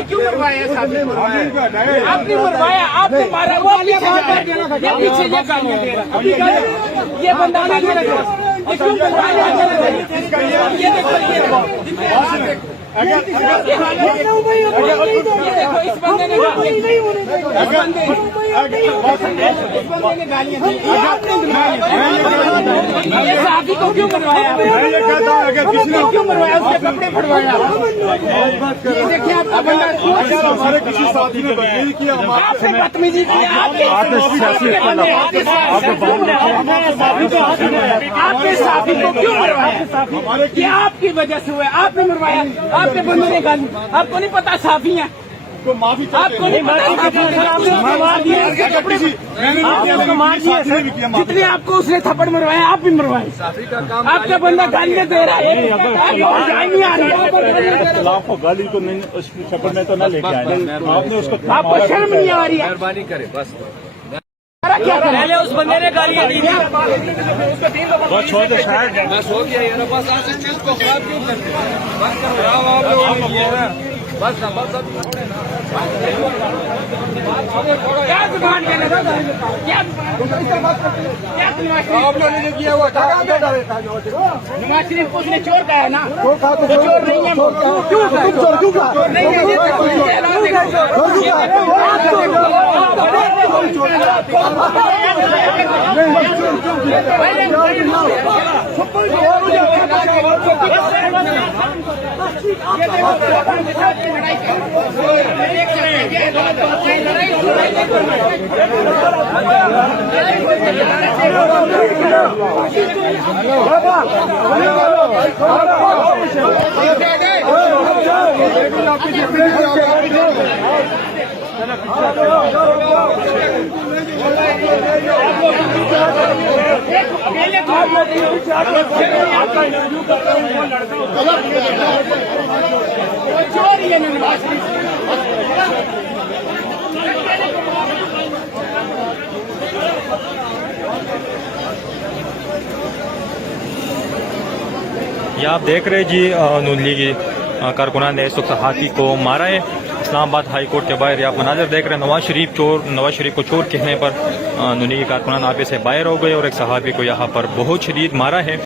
आपने क्यों मरवाया? आपने मरवाया, आपने मारा, वो पीछे ये गालियां दे रहा, ये बंदा गालियां दे रहा, ये क्यों ये देखो इस बंदे ने गालियां दी, ये साथी को क्यों मरवाया? क्यों मरवाया? उसके कपड़े फटवाया। ये देखिए आपका बंदा हमारे किसी साथी ने बदतमीजी किया, आपसे बदतमीजी की, आपके साथी को क्यों मरवाया? ये आपकी वजह से हुआ, आपने मरवाया, आपके बंदे ने गाली। आपको नहीं पता साफी है तो माफी, आपको नहीं पता जितने आपको उसने थप्पड़ मरवाया, आप भी मरवाए। आपका बंदा गालियां दे रहा है, नहीं आ रही आपको गाली तो नहीं, उसकी थप्पड़ में तो न लेके आए आपने उसको, आपको शर्म नहीं आ रही है? मेहरबानी करे बस। क्या पहले उस बंदे ने गालियां दी, बस छोड़ दो शायद बस हो गया यार, बस आज इस चीज को खराब क्यों करते हैं? बस खराब आप लोगों ने किया है, बस ना बस अब क्या दुकान के लगा, क्या आप लोगों ने किया हुआ था नवाज शरीफ को उसने चोर कहा है ना, चोर नहीं है, क्यों नहीं है? ये आप देख रहे जी नून लीगी कारकुनान ने इस वक्त हाथी को मारा है। इस्लामाबाद हाई कोर्ट के बाहर आप मनाजर देख रहे हैं। नवाज शरीफ को चोर कहने पर नूनी कारकुनान आपे से बाहर हो गए और एक सहाबी को यहाँ पर बहुत शदीद मारा है।